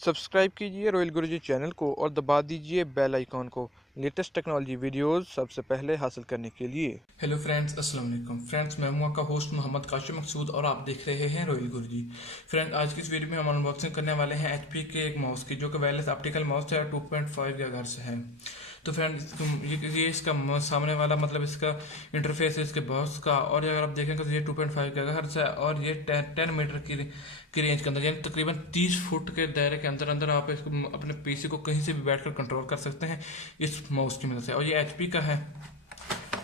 Subscribe कीजिए royal गुरुजी channel को और दबा दीजिए बेल आइकॉन को लेटेस्ट टेक्नोलॉजी वीडियोस सबसे पहले हासिल करने के लिए। हेलो फ्रेंड्स, अस्सलाम वालेकुम फ्रेंड्स। मैं हूं आपका होस्ट मोहम्मद काशिम मकसूद और आप देख रहे हैं रॉयल गुरुजी। फ्रेंड, आज की इस वीडियो में हम अनबॉक्सिंग करने वाले हैं एचपी के एक माउस की, जो कि वायरलेस ऑप्टिकल माउस है, 2.5 गीगाहर्ट्ज है। तो फ्रेंड, ये इसका सामने वाला मतलब इसका इंटरफेस है इसके बॉक्स का। और अगर आप देखेंगे तो ये 2.5 गीगाहर्ट्ज है और ये 10 मीटर की रेंज के अंदर, यानी तकरीबन 30 फुट के दायरे के अंदर अंदर आप इसको अपने पीसी को कहीं से भी बैठकर कंट्रोल कर सकते हैं इस माउस की मदद से। और ये एचपी का है।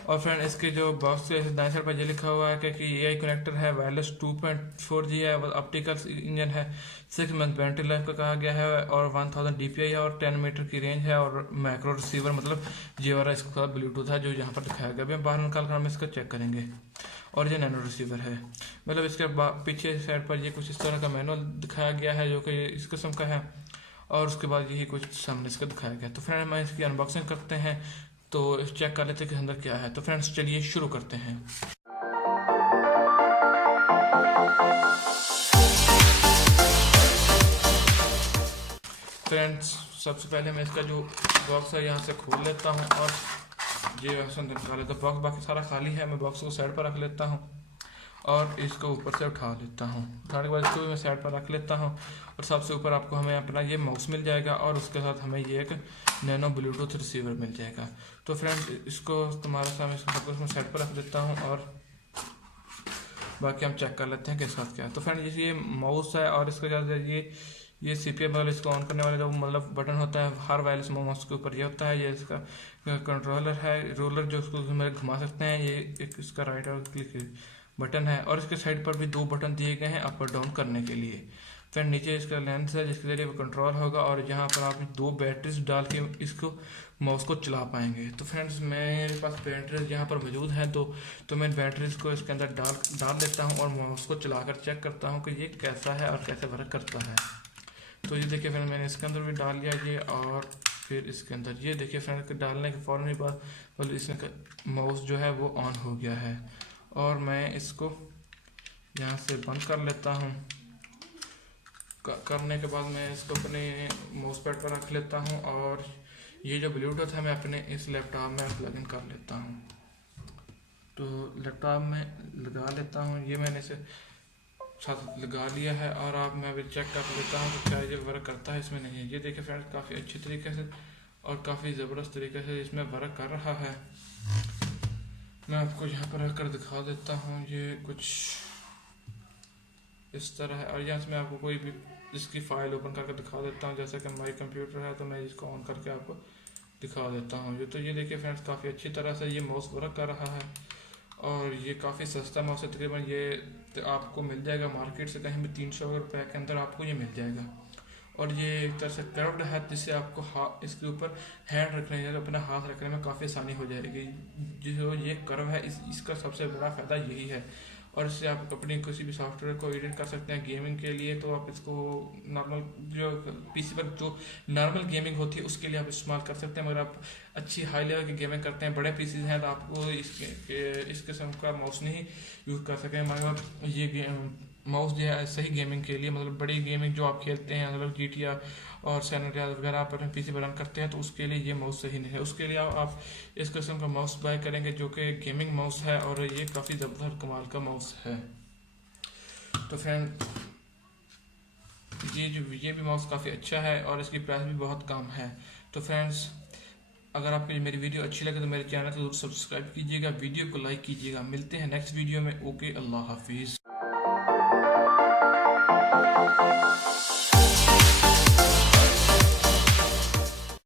और फ्रेंड, इसके जो बॉक्स के दाएं साइड पर ये लिखा हुआ है कि एआई कनेक्टर है, वायरलेस 2.4G है, ऑप्टिकल इंजन है, 6 मंथ बैटरी लाइफ का कहा गया है और 1000 DPI है और 10 मीटर की रेंज है और मैक्रो रिसीवर मतलब ये वाला इसके साथ ब्लूटूथ है जो यहाँ पर दिखाया गया। अभी हम बाहर निकाल कर हम इसका चेक करेंगे। और ये नैनो रिसीवर है, मतलब इसके पीछे साइड पर ये कुछ इस तरह का मैनुअल दिखाया गया है जो कि इस किस्म का है। और उसके बाद यही कुछ सामने इसका दिखाया गया। तो फ्रेंड, हम इसकी अनबॉक्सिंग करते हैं तो चेक कर लेते हैं कि अंदर क्या है। तो फ्रेंड्स, चलिए शुरू करते हैं। फ्रेंड्स, सबसे पहले मैं इसका जो बॉक्स है यहाँ से खोल लेता हूँ और ये अंदर निकाल लेता हूँ। बॉक्स बाकी सारा खाली है, मैं बॉक्स को साइड पर रख लेता हूँ और इसको ऊपर से उठा लेता हूँ। उठाने के बाद इसको भी मैं साइड पर रख लेता हूँ और सबसे ऊपर आपको हमें अपना ये माउस मिल जाएगा और उसके साथ हमें ये एक नैनो ब्लूटूथ रिसीवर मिल जाएगा। तो फ्रेंड, इसको तुम्हारे सामने इसको साइड पर रख देता हूँ और बाकी हम चेक कर लेते हैं कि साथ क्या है। तो फ्रेंड, ये माउस है और इसके साथ ये CPI मतलब इसको ऑन करने वाले जो मतलब बटन होता है हर वायरलेस माउस के ऊपर ये होता है। ये इसका कंट्रोलर है, रोलर जो उसको घुमा सकते हैं। ये एक इसका राइट और क्लिक बटन है और इसके साइड पर भी 2 बटन दिए गए हैं अप और डाउन करने के लिए। फिर नीचे इसका लेंस है जिसके जरिए वो कंट्रोल होगा और यहाँ पर आप 2 बैटरीज डाल के इसको माउस को चला पाएंगे। तो फ्रेंड्स, मेरे पास बैटरीज यहाँ पर मौजूद हैं तो मैं बैटरीज को इसके अंदर डाल देता हूँ और माउस को चलाकर चेक करता हूँ कि ये कैसा है और कैसे वर्क करता है। तो ये देखिए फ्रेंड, मैंने इसके अंदर भी डाल लिया ये और फिर इसके अंदर ये देखिए फ्रेंड, डालने के फ़ौरन ही बाद मतलब इसमें माउस जो है वो ऑन हो गया है। और मैं इसको यहाँ से बंद कर लेता हूँ। करने के बाद मैं इसको अपने माउस पैड पर रख लेता हूँ और ये जो ब्लूटूथ है मैं अपने इस लैपटॉप में प्लग इन कर लेता हूँ। तो लैपटॉप में लगा लेता हूँ, ये मैंने इसे साथ लगा लिया है और अब मैं अभी चेक कर लेता हूँ कि क्या ये वर्क करता है इसमें नहीं है। ये देखिए फ्रेंड्स, काफ़ी अच्छी तरीके से और काफ़ी ज़बरदस्त तरीके से इसमें वर्क कर रहा है। मैं आपको यहाँ पर रख कर दिखा देता हूँ। ये कुछ इस तरह है और यहाँ से मैं आपको कोई भी इसकी फ़ाइल ओपन करके दिखा देता हूँ। जैसे कि माई कंप्यूटर है तो मैं इसको ऑन करके आपको दिखा देता हूँ। ये देखिए फ्रेंड्स, काफ़ी अच्छी तरह से ये माउस वर्क कर रहा है और ये काफ़ी सस्ता माउस है। तकरीबन ये आपको मिल जाएगा मार्केट से कहीं भी 300 रुपये के अंदर आपको ये मिल जाएगा। और ये एक तरह से कर्व्ड है जिससे आपको इसके ऊपर हैंड रखने या अपना हाथ रखने में काफ़ी आसानी हो जाएगी। जो ये कर्व है इसका सबसे बड़ा फ़ायदा यही है। और इससे आप अपनी किसी भी सॉफ्टवेयर को एडिट कर सकते हैं गेमिंग के लिए। तो आप इसको नॉर्मल जो पीसी पर जो नॉर्मल गेमिंग होती है उसके लिए आप इस्तेमाल कर सकते हैं। मगर आप अच्छी हाई लेवल की गेमिंग करते हैं, बड़े पीसी हैं, तो आपको इस किस्म का माउस नहीं यूज़ कर सकें। मगर ये माउस जो है सही गेमिंग के लिए, मतलब बड़ी गेमिंग जो आप खेलते हैं मतलब GTA और सैन एंड्रियास वगैरह आप अपने पीसी पर रन करते हैं तो उसके लिए ये माउस सही नहीं है। उसके लिए आप इस किस्म का माउस बाय करेंगे जो कि गेमिंग माउस है और ये काफ़ी ज़बरदस्त कमाल का माउस है। तो फ्रेंड, ये भी माउस काफ़ी अच्छा है और इसकी प्राइस भी बहुत कम है। तो फ्रेंड्स, अगर आपको मेरी वीडियो अच्छी लगे तो मेरे चैनल को जरूर सब्सक्राइब कीजिएगा, वीडियो को लाइक कीजिएगा। मिलते हैं नेक्स्ट वीडियो में। ओके, अल्लाह हाफिज़।